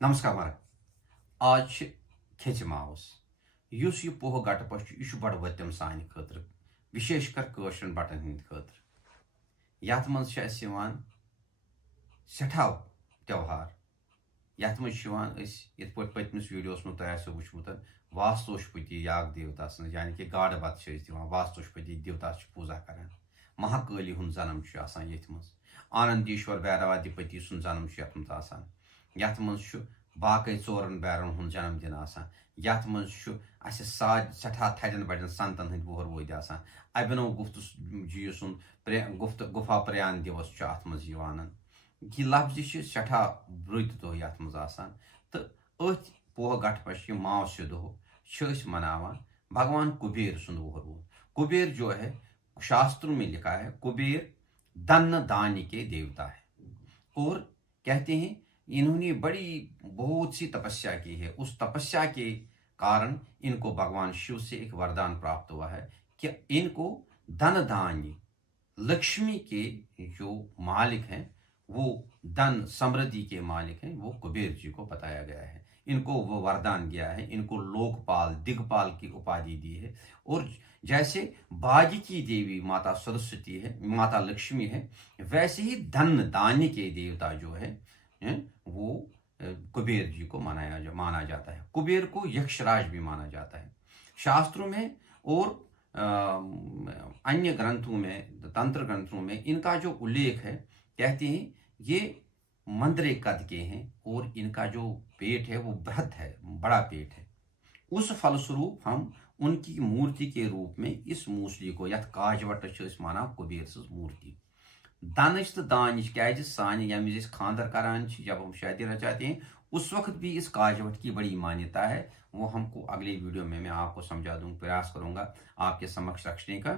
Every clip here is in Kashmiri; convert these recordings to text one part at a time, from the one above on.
नमस्कार महाराज। आज खेच मावस युस यह पोह गटपश यह बड़ वतम सान खतर विशेषकर कशरन बटन हंद खतर यथ मज सठा त्यौहार यथ मज ये पतमिस वीडियोस में तुम वुचमुत वास्तुशपति याग देवता सन यानी कि गाड़ बत वास्तुशपति देवता पूजा कर महाकाली हूं जन्म ये आनंदीश्वर भैरवाधिपति सुन जन्म यथ मज बाकी चोरन बैरन हूं जन्मदिन यथ मज सठा थड़न बड़न संतन हंद वोहर वोद अभिनव गुप्त जी सुंद गुफा प्रयाण दिवस अत मज यह लफ्ज सठा रुत दह ये मज तो अथ पोह गठपश मावस्य दोह मनावान भगवान कुबेर सुंद वोहर वो कुबेर जो है शास्त्रों में लिखा है कुबेर धन दान्य के देवता है और कहते हैं इन्होंने बड़ी बहुत सी तपस्या की है। उस तपस्या के कारण इनको भगवान शिव से एक वरदान प्राप्त हुआ है कि इनको धन धान्य लक्ष्मी के जो मालिक हैं वो धन समृद्धि के मालिक हैं वो कुबेर जी को बताया गया है। इनको वो वरदान दिया है, इनको लोकपाल दिग्पाल की उपाधि दी है। और जैसे भाग्य की देवी माता सरस्वती है, माता लक्ष्मी है, वैसे ही धन धान्य के देवता जो है वो कुबेर जी को माना जाता है। कुबेर को यक्षराज भी माना जाता है शास्त्रों में और अन्य ग्रंथों में, तंत्र ग्रंथों में इनका जो उल्लेख है, कहते हैं ये मंद्रे कद के हैं और इनका जो पेट है वो बृहद है, बड़ा पेट है। उस फलस्वरूप हम उनकी मूर्ति के रूप में इस मूसली को यथ काजवट माना कुबेर सज मूर्ति दानिश तो दानिश क्या सान यम खानदर करान जब हम शादी रचाते हैं उस वक्त भी इस काजवट की बड़ी मान्यता है। वो हमको अगले वीडियो में मैं आपको समझा दूं, प्रयास करूंगा आपके समक्ष रखने का।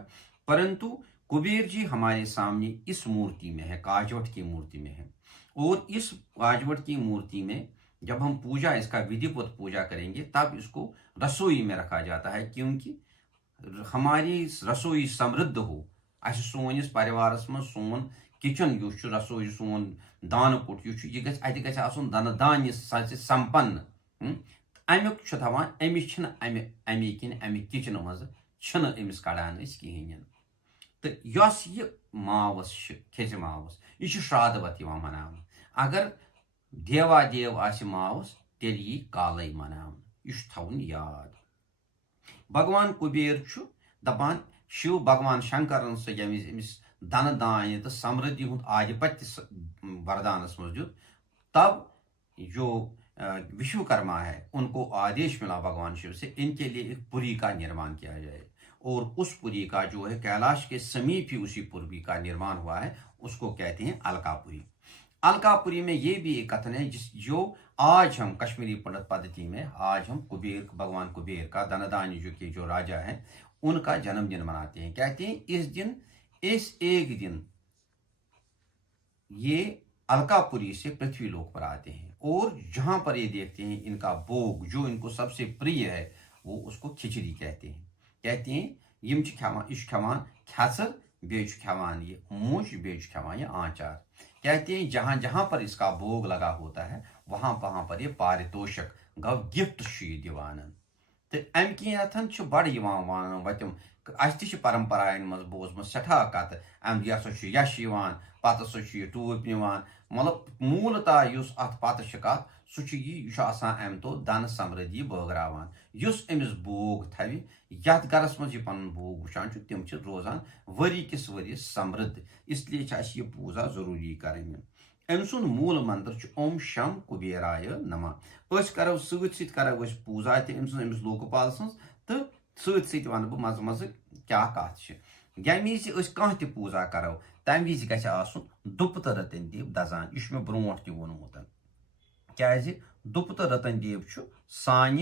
परंतु कुबेर जी हमारे सामने इस मूर्ति में है, काजवट की मूर्ति में है। और इस काजवट की मूर्ति में जब हम पूजा, इसका विधिवत पूजा करेंगे तब इसको रसोई में रखा जाता है, क्योंकि हमारी रसोई समृद्ध हो। सोनिस परिवारस मं सोन किचन रसोई सोन दान कुट यह धन धान्य संपन्न अमुक थवान अमिस अमे किन अमे किचन मज अमिस कड़ान कहें। तो यस यह मावस खेज मावस यह श्राद्धवत मना। अगर देवादेव आसि मावस तेल यी काले मना, यह थवन याद। भगवान कुबेर दपान शिव भगवान शंकर से यमिस धन धान्य तो समृद्धि हूं आधिपत्य वरदानस मज दुत, तब जो विश्वकर्मा है उनको आदेश मिला भगवान शिव से इनके लिए एक पुरी का निर्माण किया जाए। और उस पुरी का जो है कैलाश के समीप ही उसी पुरी का निर्माण हुआ है, उसको कहते हैं अलकापुरी। अलकापुरी में ये भी एक कथन है जो आज हम कश्मीरी पंडित पद्धति में आज हम कुबेर, भगवान कुबेर का धन धान्य जो राजा है उनका जन्मदिन मनाते हैं। कहते हैं इस एक दिन ये अलकापुरी से पृथ्वी लोक पर आते हैं और जहां पर ये देखते हैं इनका भोग जो इनको सबसे प्रिय है वो उसको खिचड़ी कहते हैं। कहते हैं यम खवान खेसर बे खवान ये मूछ बे खवान ये आचार। कहते हैं जहां जहां पर इसका भोग लगा होता है वहां पर ये पारितोषक गव गिफ्ट दिवान। तो अम किन बड़ वतम अस परंपरायन मज बोजम सठा कत अम यश पत टूप निवान। मतलब मूलतः युस अत पत कत अम तो धन समृद्धि बगरावान युस अमिस भोग थवि यथ गरस मज पन भोग वुचान तिम रोजान वरी किस वरी समृद्ध। इसलिए यह पूजा जरूरी करें। अम सुंद मूल मंत्र ओम शम कुबेराय नमः। करो सत करो पूजा अमिस लोकपाल सज तो सत वन बह मज मज क्या कत यमी कह पूजा करो तम विज गु दुप तो रतन देव दजान। यह मे ब्रोट त वोनमुत क्या दुप तो रतन देव सान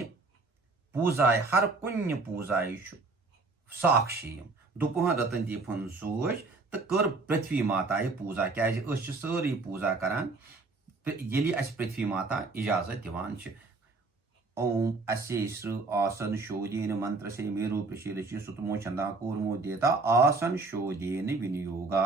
पूजाय हर कुन पूजाय साक्षी। दुपहन रतन देवन सोच तो कर पृथ्वी माता पूजा क्या सारी पूजा करान ये पृथ्वी माता इजाजत दिवान। ओम अस्य आसन शोधेन मंत्र से मेरु प्रशीरचि सुतमो छंदा कूर्मो देता आसन शोधेन विनियोगा।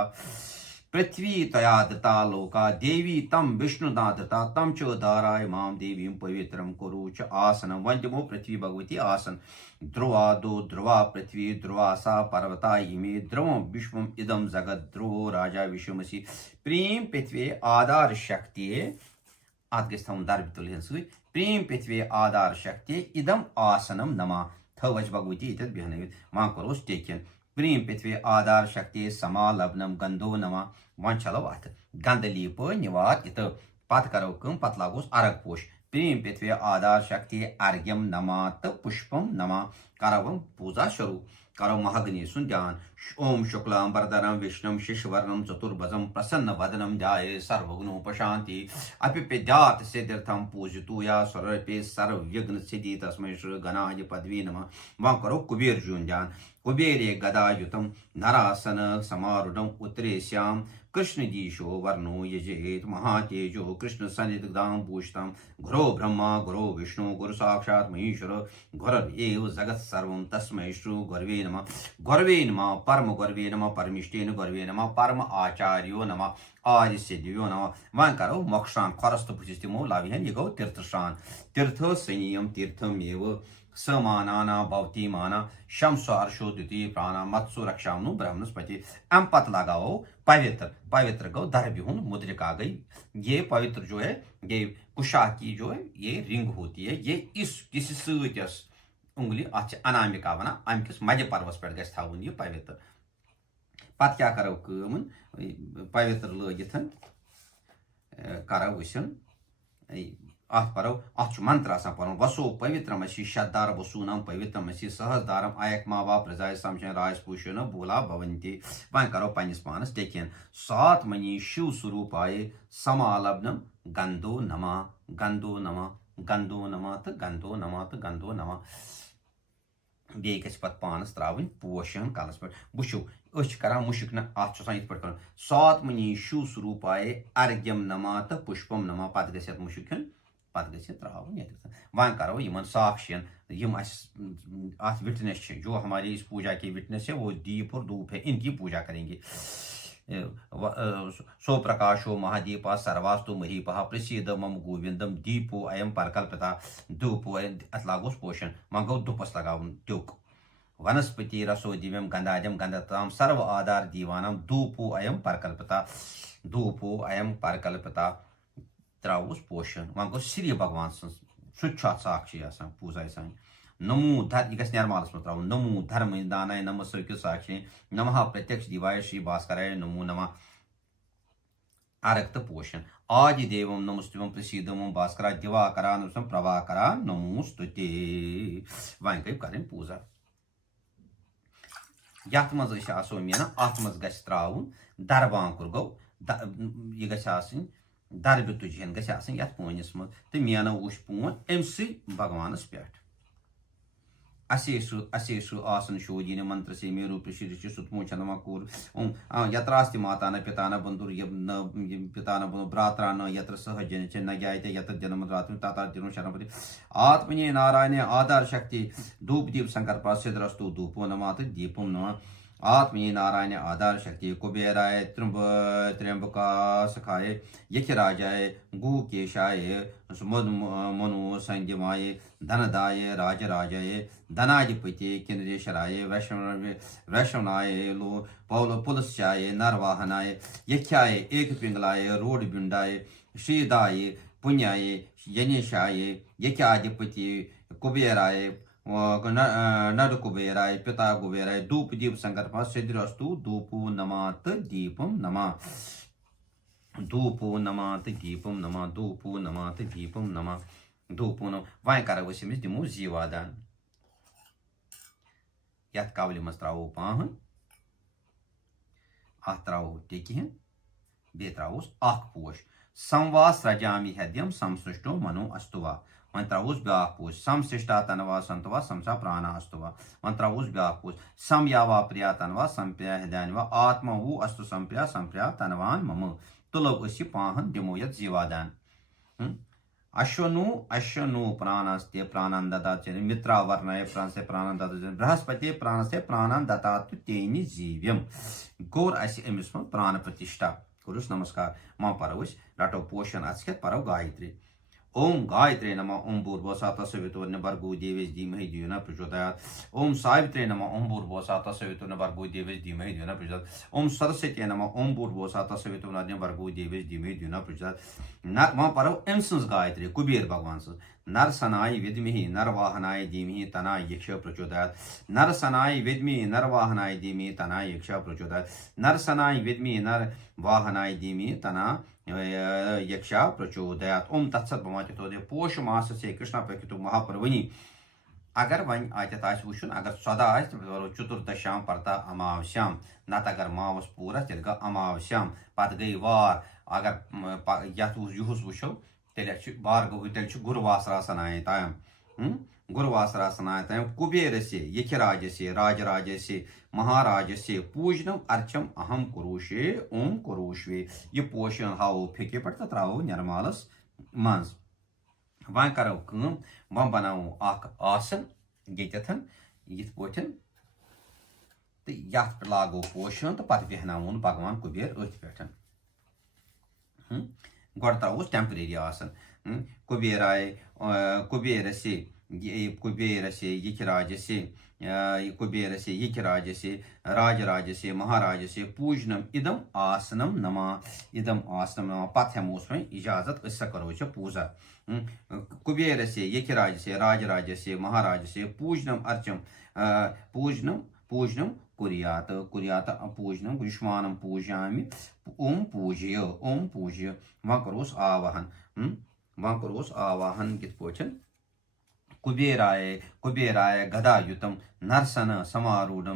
पृथ्वी तया दृता लोका देवी तम विष्णुना दृता तम च धाराय माम देवीं पवित्रम कुरु च आसनम। वन दिमो पृथ्वी भगवती आसन। ध्रुवा दो ध्रुवा पृथ्वी ध्रुवा सा पर्वता इमे ध्रुवम विश्वम इदम जगत ध्रुवो राजा विश्वमसी। प्रीम पृथ्वी आधार शक्ति अत गम दर्ब तुल प्रीम पृथ्वी आधार शक्ति इदम आसनम नमा थव भगवती ये बेहन वह करोस टेकन। प्रीम पृथ्वी आधार शक्ति समालबनम गंधो नमा। वन चलो अत गंध लीप निवात इत पत करो कम पत लागोस अर्घ पोश। प्रीम पृथ्वी आधार शक्ति अर्घ्यम नमा तो पुष्पम नमा। करो पूजा शुरू करो महाग्नि सुन ध्यान। ओम शुक्लां वरदरं विष्णुं शिशुवर्णं चतुर्भुजं प्रसन्न वदनं ध्याये सर्वविघ्नोपशान्ति। अपिपेद्यात् सिद्ध्यर्थं पूजितुया सर्वपे सर्वविघ्न सिद्धि तस्मै श्री गणाय पदवी नमः। वहाँ करो कुबेर जुन ध्यान। कुबेरे गदायुतं नरासन समारूढ़ं उत्तरे श्याम कृष्ण दीशो वर्णो यजेत महातेजो कृष्ण सन्निधिग्धां पूषितं। गुरो ब्रह्मा गुरो विष्णु गुरु साक्षात् महेश्वर गुरुरेव जगत् सर्वं तस्मै श्री गुरवे नमः। गुरवे नमः परम गुरवे नमः परमिष्टेन गुरवे नमः परम आचार्यो नमः आर्य सिद्धियो नमः। वह करो मोक्षान खरस्त पुष्टिमो लाभिहन ये गो तीर्थशान। तीर्थ संयम तीर्थमेव समाना भवती माना शम स्वार्षो द्वितीय प्राणा मत्सु रक्षानु ब्रह्मस्पति। अम पत लगाओ पवित्र। पवित्र गो दर्भिहुन मुद्रिका गई। ये पवित्र जो है ये कुशा की जो है ये रिंग होती है। ये इस किसी सूचस उंगली अच्छे अनामिका बना अम किस मध्य पर्वस पे गस थाउन ये पवित्र। पत क्या करो कमन पवित्र लगिथन करो वसन अत परो अच मंत्र आसान पढ़ो। वसो पवित्रमसि शतदार वसूनां पवित्रमसि सहस्दारम आयकमा वा प्रजाय संशय राजपूषण बोला भवन्ति। वह करो पन्निस पानस टेकन। सात मणि शिव स्वरूपाय समालब्नम गंधो नमा गंधो नमा गंधो नमा तो गंधो नमा तो गंधो नमा। बे गि पे पानस त्रावन पोशन कलस पे वो कर मुशिक न अत कर। सात मणि शिव स्वरूपाय अर्घ्यम नमा तो पुष्पम नमा पत गत मुशिक पत ग वह करो इन साक्षियन अत विटनेस जो हमारी इस पूजा की विटनेस है वो दीप और धूप है इनकी पूजा करेंगे। सो प्रकाशो महादीपा सर्वास्तु महीपा प्रसीद मम गोविंदम दीपो अयम परकल्पिता धूपो अत लागोस पोषण वह गो धूपस लगावन ट्युक। वनस्पति रसो दिव्यम गंधाद्यम गंधताम सर्व आधार दीवानम धूपो अयम परकल्पिता धूपो अयम परकल्पिता त्रावुस पोषण। वह गो श्री भगवान सह साक्षी पूजा सान। नमो धर यह निर्मालस में त्राव। नमो धर्म दानाय नम सौक्य साक्षी नमः प्रत्यक्ष दिवाय श्री भास्कराय नमो नमः आरक्त पोषण। आदि देवम नमस्तुवम प्रसीदम भास्करा दिवाकरा नमस्तम प्रभाकरा नमोस्तुते। वह गई करें पूजा। यथ मज आसो मेना अत मज गछ त्राउन दरबांकुर गो यह गछ दरब तुजहन गछ यथ पोनिस मज तो मेना उश पोन अमि भगवानस पे। अशेषु आसन शोधीन मंत्र से मेरु प्रसिद्ध सुतमो चंदमकूर यत्रास्ति माता न पिता न बंधुर न पिता न भ्रात्रा न यत्र सह जन न ज्ञाते यत्र जन्म रात्र तथा जन्म शरणपति आत्मने नारायण आधार शक्ति धूप दीप शंकर प्रसिद्धस्तु धूपो नमात दीपम नम। आत्मने नारायण आधार शक्ति कुबेराय त्र्यंबका सखाय यक्षराजाय गुकेशाय मनु संयमाय धनदाय राजराजाय धनाधिपति किन्नरेश्वराय वैष्णवनाय पौल पुलस्याय नरवाहनाय यक्षाय एक पिंगलाय रोड बिंडाय श्रीदाय पुण्याय यनेशाय यक्षाधिपति कुबेराय नर कुबेराय पिता कुबेराय धूप दीप संकल्प सिद्धिस्तु धूपो नमात दीपम नमा धूपो नमात दीपम नमा धूपो नमात दीपम नमा धूपो नम। वह करो दिमो जीवादान यथ कवल मज त्रावो पाहन अत त्रावो टेकहन बे त्रावोस अख पोश। संवास रजामि हद्यम संसृष्टो मनो अस्तुवा। वह त्रावोस ब्या पोश। संशिष्टा तनवा संतवा संसा प्राण अस्तुवा। वह त्रावोस ब्या पोश। सम यावा प्रिया तनवा संप्रिया हृदयान्वा आत्मा वो अस्तु संप्रिया संप्रिया तनवान मम। तुलब पाहन दिमो यत जीवादान। अश्वनु प्राणस्ते प्राणं ददाति मित्रावर्णय प्राणसे प्राणं ददाति बृहस्पति प्राणसे प्राणं ददाति तेनि जीव्यम गोर अस अमिस मन प्राण प्रतिष्ठा करुस नमस्कार मां परवस रटो पोषण अस परो गायत्री ओम गायत्रे नमः ओम भूर्भुवः तत्सवितुर्वरेण्यं भर्गो देवस्य धीमहि धियो न प्रचोदयात् ओम सावित्रे नमः ओम भूर्भुवः तत्सवितुर्वरेण्यं भर्गो देवस्य धीमहि धियो न प्रचोदयात् ओम सरस्वती नमः ओम भूर्भुवः तत्सवितुर्वरेण्यं भर्गो देवस्य धीमहि धियो न प्रचोदयात् नर वहां पर एम सन्स गायत्री कुबेर भगवान सन्स नरसनाय विद्महि नरवाहनाय धीमहि तनाय यक्ष प्रचोदयात् नरसनाय विद्महि नरवाहनाय धीमहि तनाय यक्ष प्रचोदयात् नरसनाय विद्महि नरवाहनाय धीमहि तना यक्षा प्रचोदयात् ओम तत्सत भवाति पोष मास से कृष्ण पक्षु महापर्वणि अगर वन आत वुन अगर 14 चतुर्दश्याम परता अमावस्याम नत अगर मावस पूरा तेल गो अमावस्याम पत गई वार अगर युस वो तेल वार गो तेल गुरुवासरासनाय तायम गुरुवासरासनाय तायम कुबेर से यखराज से राजराज से महाराज से पूजनम अर्चम अहम कुरुषे ओम कुरुष्वे ये पोषण हाव फेके पे तो त्रो निर्मालस मज वन करो वन बनावो आसन येतन यथ पोन तो ये लागो पोषण तो पे बेहनावन भगवान कुबेर अथ पे गो त्रोस टेम्परेरी आसन कुबेर से यखराज से कुबेर से यखराज से राजराज से महाराज से पूजनम इदम आसनम नमा पत हमोस में इजाजत ऐसा करो पूजा कुबेर से यखराज से राजराज से महाराज से पूजनम अर्चम पूजनम कुरियात पूजनम युष्मानम पूजयामि ओम पूज्य वहाँ करोस आवाहन कित पोचन कुबेराय गदायुतम नरसन समारूढ़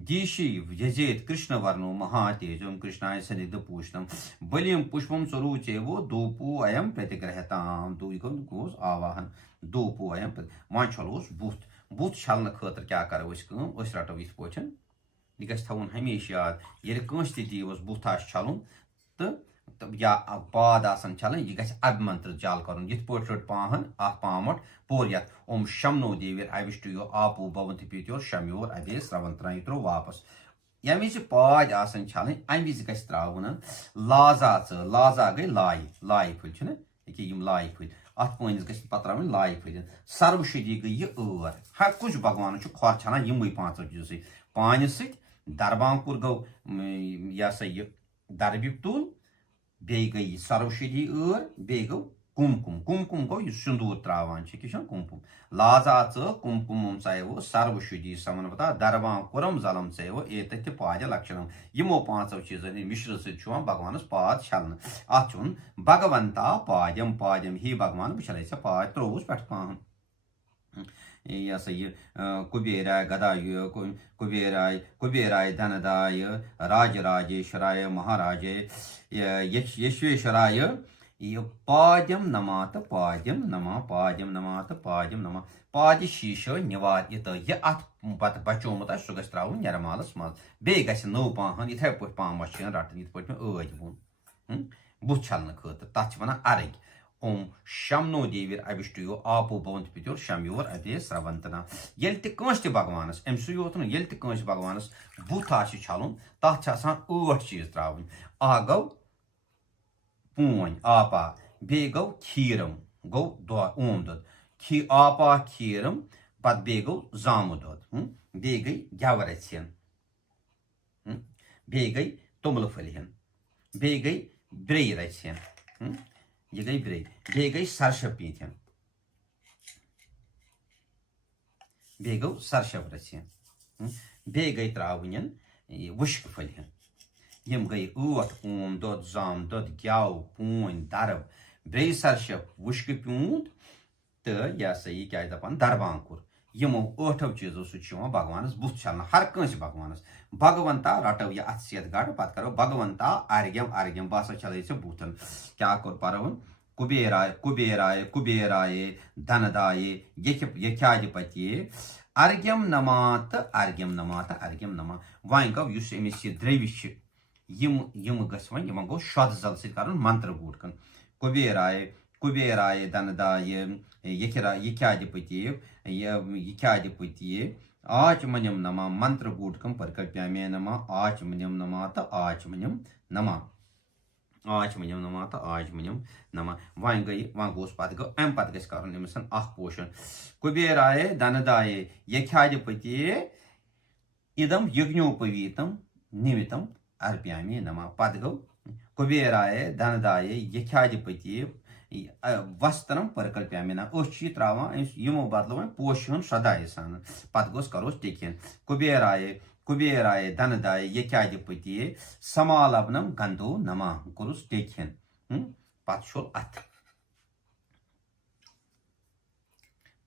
दीशी व्यजेत कृष्णवर्णो महातेजम कृष्णाय सनिध पूषणम बलियम पुष्पम स्वरूचे वो दोपो अयम प्रतिग्रहताम दोस आवाहन दोपो अयम वह छलोस बुथ छलने खतर क्या करो रटो इत पोचन यह गो थवन हमेशा याद ये कंस तीस बुथ छलन तो या पाद आसन छलन यह गि अभिमंत्र जाल कर पे पाहन पामट पोर यथ ओम शमनो देवीर अविष्टयो आपो भवंत पीत्योर शम्योर अभे स्रवंत त्रो वापस यम वि पाद आसन छलन अम वि गि त्रावन लाजा गई लाई फुल यम लाई फुल अत पनिस गि पे त्रावन लाई फुल सर्वशुद्धि गई यह हर कुछ भगवान खोर छान यम 5 चीजों पान दरबांकुर गो यह सा यह दरबिब तुल बे गई सर्वशुद्धि बे गो कुमकुम गो सिंदूर त्रावान कुमकुम लाजा कुमकुम चो सर्वशुद्धि समन्वता दरबांकुरम जलम चो एत पाद्य लक्षणम यमो 5 चीजों मिश्र सो भगवान पाद छलन अत भगवंता पाद्यम ही भगवान बह पाद त्रोवस पे पान यह सा यह कुबेराय गदाय कुबेराय धनदाय राजराजेश्वराय महाराजे यश्वेश्वराय पाद्यम नमात पाद्य शीशो निवात यह अत पे बचोमुत सह गि त्रो निरमालस मज बे नौ पाहन इथे पे पान रटन इत पे मे बुथ छलने खतर तथ वन अर्घ ओम शमनो देवीर अविष्टयो आपो भवंत पित्योर शम्योर अभे स्रवंतना ये कंस भगवानस अमस योत ये कंस भगवानस बुथ छलन तथ 8 चीज त्रावन आ गो पून आपा बे गो खीरम गो ओम दुध आपा खीरम पत बे गो जामु दुध बे गई गवर रचन बे गई तुमल फलिहन बे गई ब्रे रचन यह गई ब्रे बे गई सरशप पीथन बे गो सरशप रचन बे गई त्रावन वुश्क फलिहन यम गई 8 ओम दुध जाम दुध ग्याव पून दरब ब्रे सरशप वुश्क प्यूंत तो यह सा यह क्या दपान दरबांकुर यमो 8 चीजों सह भगवानस बुथ छलन हर कंस भगवानस भगवंता रटो यह अथ सेत गढ़ पे करो भगवंता अर्घ्यम बह छल बुथन क्या कोर परवन कुबेराय धनदाय यख्याधिपति अर्घ्यम नमात वन गो अमिस द्रव्य यम गो शद जल सत कर मंत्र बूट कन कुबेराय धनदाय यख्याधिपति आचमनियम नमा मंत्र गूढ़कम परकल्प्यामे नमा आचमनियम नमा तो आचमनियम नमा आचमनियम नमा तो आचमनियम नमा वन गई वन गोस पत गो अम पत गस करन अमिसन अख पोषण कुबेराय धनदाय यख्याधिपति इदम यज्ञोपवीतम निमितम अर्प्यामी नमा पत गो कुबेराय धनदाय यख्याधिपति वस्त्रम परकल्प्यामी ना त्रावान यमो बदलो पोषण सदाय सान पत गोस करोस टेकिन कुबेराय धनदाय यख्याधिपति समालवनम गंधो नमा कुरुस टेकिन पत शोल अथ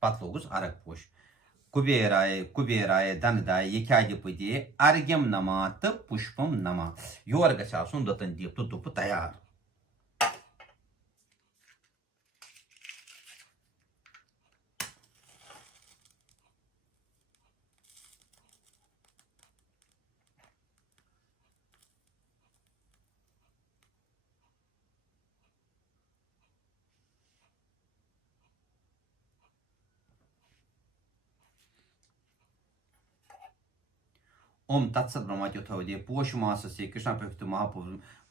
पत लोगुस अरग पोश कुबेराय धनदाय यख्याधिपति अर्घ्यम नमा तो पुष्पम नमा योर गछ आसुन दतन दीप तो तुप तैयार ओम तत्सत ब्रह्मत्योथवदे पोष मास से कृष्ण पवित्र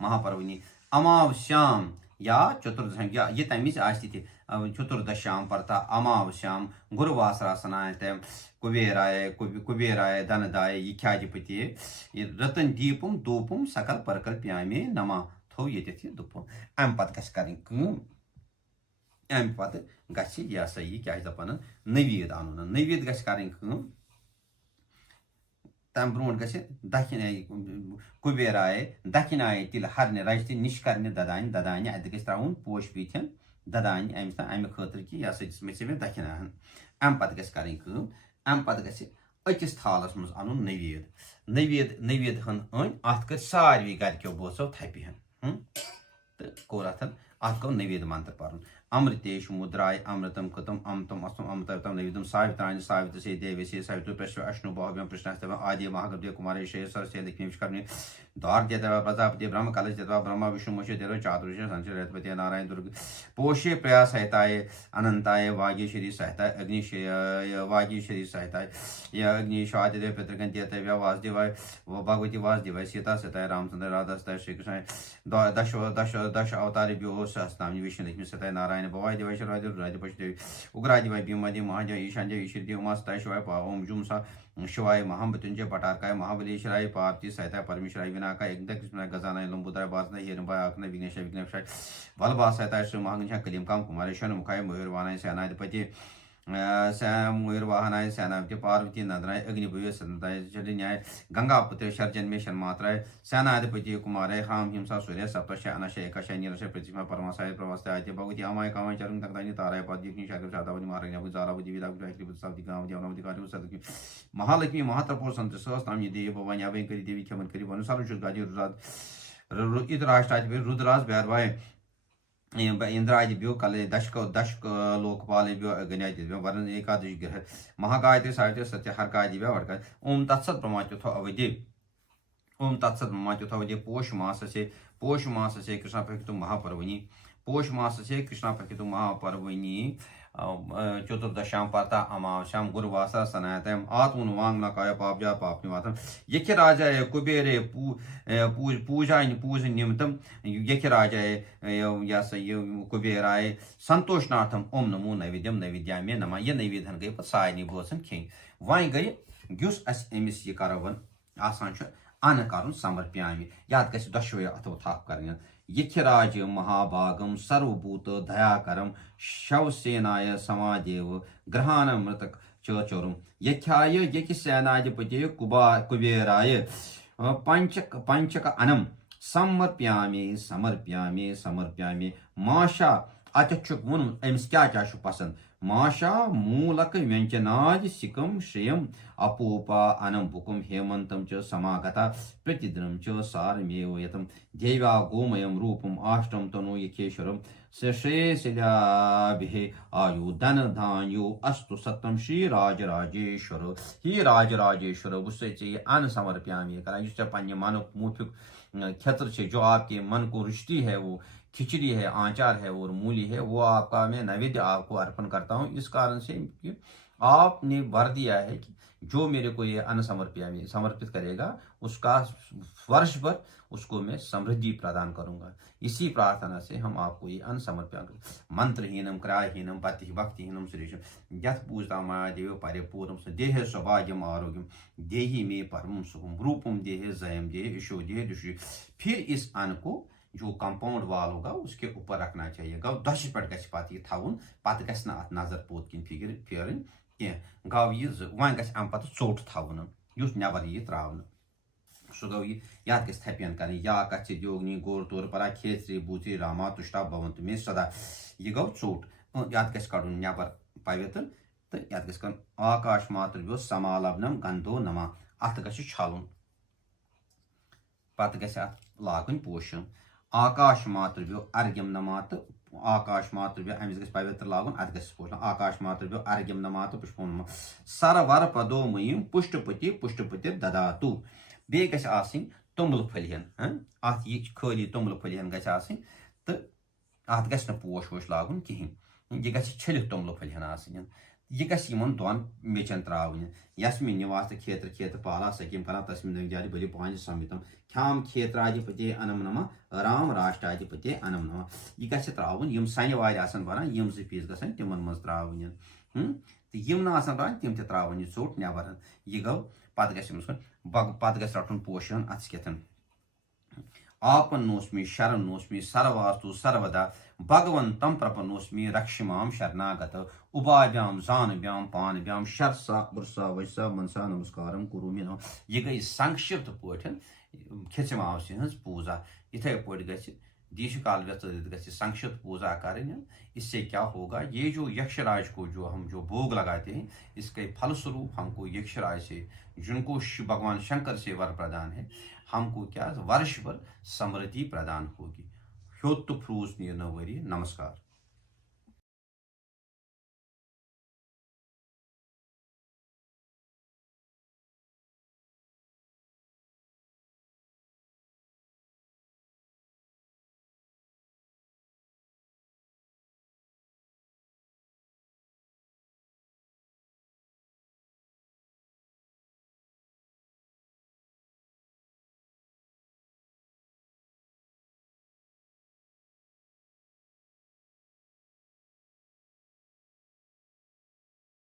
महापर्वनि अमावस्याम या चतुर्दश या ये तमिच आस्ति चतुर्दश्याम परता अमावस्याम गुरुवासरासनायते कुबेराय धनदाय यख्याधिपति रतन दीपम धूपम सकल परकल्प्यामे नमा थो ये दुप अम पत गछ करें अम पत गछ यह सा यह क्या दपान नवीद अनुन नवीद गछ करें तम ब्रोट गछ कुबेराय दखिनाय तिल हरने रजत निश करने ददान अत गछ त्राउन पोश पीथन ददान अमि खतर कि यह मे दखिनाहन अम पत गछ करें अम पत गछ अकिस थालस मज अन नवीद हन अन अत कर सारवी गरक्यो बोसो थपि तो कोर अत गो नवीद मंत्र पर्न अमृतेश मुद्राय अमृतम कृतम अमृतम अस्तम अमृतम नवीदम सावित्राणि सावित्र से देवसे सावित्र प्रश्न अश्नु बहुव्यम प्रश्न आदि महागव्य कुमारे शेषर से लक्ष्मी विष्कर्णी द्वार प्रजापति ब्रह्म कलश देवा ब्रह्मा विष्णु मोशे देव चातुर्ष संचय रथपति नारायण दुर्ग पोषे प्रया सहिताय अनंताय वागीश्वरी सहिताय वागीश्वरी सहिताय अग्निशादिदेव पितृगण देतव्य वासुदेवाय भगवती वासुदेवाय सीता सताय रामचंद्र राधा सताय श्री कृष्ण दश अवतारेभ्यो सहस्रनाम विष्णु लक्ष्मी सताय नारायण भवाय देवाय राजपति उग्रादिवाय भीमादि महाजय ईशान्य ईश्वर उमा सताय शिवाय ओम जुम सा शिवाय महामृत्युंजय पटारकाय महाबलेश्वराय पार्थी सहिताय परमेश्वराय विनाकाय कृष्ण गजानाय लंबोदराय बासनाय हिरण्यवाय आकनाय विघ्नेशाय बलभा सहिताय श्री महागणेशाय कलिमकाम कुमारेश्वर मुखाय मयूरवानाय सेनाधिपति मयूरवाहनाय सेनापति पार्वती नंदनाय अग्निभुय सतताय न्याय गंगापुत्र शर्जन्मे शन्मात्राय सेनाधिपति कुमाराय हाम हिंसा सूर्य सप्तशय अनशय एकशय नीरशय पृथ्वी परमाशय प्रवासाय आद्य भगवती अमाय कामाय चरण तक्तानि ताराय पाद्युग्नि शाकर शादावनि महारण्य जारावति विदावति सावति गावति अनवति कार्य सदकी महालक्ष्मी महातपोर संत सहस्त्रनाम देवी भवानी अभय करी देवी क्षमन करी वन सर्वशुद्ध गाजी रुद्राज इतराष्ट्राधिपति रुद्राज भैरवाय इंद्रादिभ्यो कले दशक लोकपालेभ्यो गण्यादिभ्यो वर्ण एकादश ग्रह महागायत्री सावित्री सत्य हरकादिभ्यो वर्ग ओम तत्सत ब्रह्मचौथ अवधि ओम तत्सत ब्रह्मचौथ अवधि पोष मास से कृष्ण पक्षितु महापर्वणि पोष मास से कृष्ण पक्षितु महापर्वणि चतुर्दश्याम पता अमावस्याम गुरुवासा सनातम आत्मन वांगनकाय पापजा पापनिवातम यक्षराजाय कुबेरे पूज निमित्तम यक्षराजाय यस कुबेराय संतोषनार्थम ओम नमो नैवेद्यम नैवेद्यामे नमः ये नैवेद्यन गई सायनी बोसन खें वन गई युस अस एमिस ये करवन आसान अन कर समर्प्यामि याद गस दशवे अथवा थाप कर यक्षराज महाभागम सर्वभूत दयाकरम शवसेनाय समादेव ग्रहान मृतक चोरुम यख्याय यक्षसेनाधिपति कुबेराय पंचक अनम समर्प्यामि माशा अचुक वुन अमिस क्या पसंद माशा मूलक व्यंजनाद सिकम श्रेयम अपूपा अनम बुकुम हेमंतम च समागता प्रतिदिनम च सारमेव यतम देव्या गोमयम रूपम आष्टम तनो यखेश्वरम श्रेयशिलाभिः आयु धन धान्यो अस्तु सत्यम श्री राजराजेश्वर ही राजराजेश्वर उससे चाहिए अन्न समर्प्यामि करा जिससे पन्ने मन मुफिक क्षेत्र से जो आपके मन को रुष्टि है वो खिचड़ी है, आचार है और मूली है, वो आपका मैं नैवेद्य आपको अर्पण करता हूँ। इस कारण से कि आपने वर दिया है कि जो मेरे को ये अन्न समर्पित करेगा, उसका वर्ष भर उसको मैं समृद्धि प्रदान करूंगा। इसी प्रार्थना से हम आपको ये अन्न समर्पित, मंत्रहीनम क्रायहीनम पति भक्तिहीनम सुरेशम यथ पूजता माया देव परिपूर्णम देह सौभाग्यम आरोग्यम देहि मे परम सुखम रूपम देह जयम देह यशो देह दुष्य। फिर इस अन्न को जो कंपाउंड वाल होगा उसके ऊपर रखना चाहिए। गौ दश पे गि थवन पत गि नजर पोत किन फेरन कह गौ यह वन गि अम पे चोट थवन युस नबर यी त्रावन सह गो यह गि थपन कर या कथ योगनी गोर तोर परा खेत्री बूथी रामा तुष्टा भवंत में सदा यह गो चोट यह गि कड़ नबर पवित्र तो यह गि आकाश मात्र वो समालबनम गंधो नमा अत गि छलुन पत गि लागन पोशन आकाश मात्र व्यो अर्घ्यम नमात आकाश मात्र व्यो अमिस गि पवित्र लागुन अत गि पोषण आकाश मात्र व्यो अर्घ्यम नमात पुष्पोन सरवर पदो मयीम पुष्टपति ददातु बे गि आसिन तुंबल फलिहन अत ये खाली तुंबल फलिहन गि आसिन तो अत गि पोश वोश लागुन कहीं यह गि छलित तुंबल फलिहन आसिन यह गि दोन मेचन त्रावन यस मे निवास खेत्र पाला सकीम करा तस्मिन जारी बलि पांच समितम ख्याम क्षेत्राधिपति अनम नमा राम राष्ट्राधिपति अनम नमा यह गि त्रावन यम सनि वार बनान यम जो पीस गसन तिमन मज त्रावन तो यम ना त्रावन तिम ते त्रावन यह चोट नबर यह गो पत गि रटन पोषण अथन आपन्नोस्मि शरणोस्मि सर्वास्तु सर्वदा भगवंतम प्रपन्नोस्मि रक्षमाम शरणागत उभाभ्याम जानभ्याम पानभ्याम शरसा बुरसा वैसा मनसा नमस्कारम कुरुमि नमः। यह गई संक्षिप्त पठन खेचमावसी हज पूजा इथे पट गि दीश काल व्यतीत गि संक्षिप्त पूजा करें। इससे क्या होगा, ये जो यक्षराज को जो हम जो भोग लगाते हैं इसके फलस्वरूप हमको यक्षराज से जिनको भगवान शंकर से वर प्रदान है हमको क्या वर्ष भर समृद्धि प्रदान होगी। ह्योत फ्रूज निर्नवरी। नमस्कार।